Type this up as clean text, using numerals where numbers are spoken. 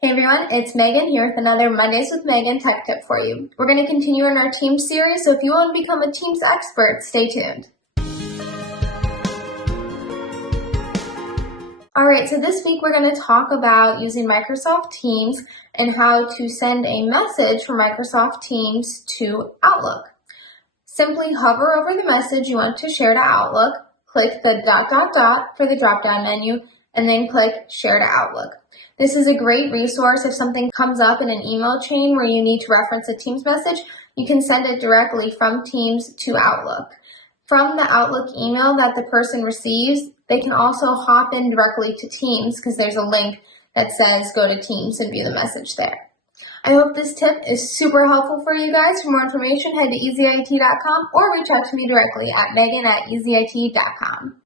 Hey everyone, it's Megan here with another Mondays with Megan tech tip for you. We're going to continue in our Teams series, so if you want to become a Teams expert, stay tuned. Alright, so this week we're going to talk about using Microsoft Teams and how to send a message from Microsoft Teams to Outlook. Simply hover over the message you want to share to Outlook, click the ... for the drop-down menu, and then click Share to Outlook. This is a great resource if something comes up in an email chain where you need to reference a Teams message. You can send it directly from Teams to Outlook. From the Outlook email that the person receives, they can also hop in directly to Teams because there's a link that says go to Teams and view the message there. I hope this tip is super helpful for you guys. For more information, head to easyit.com or reach out to me directly at megan@easyit.com.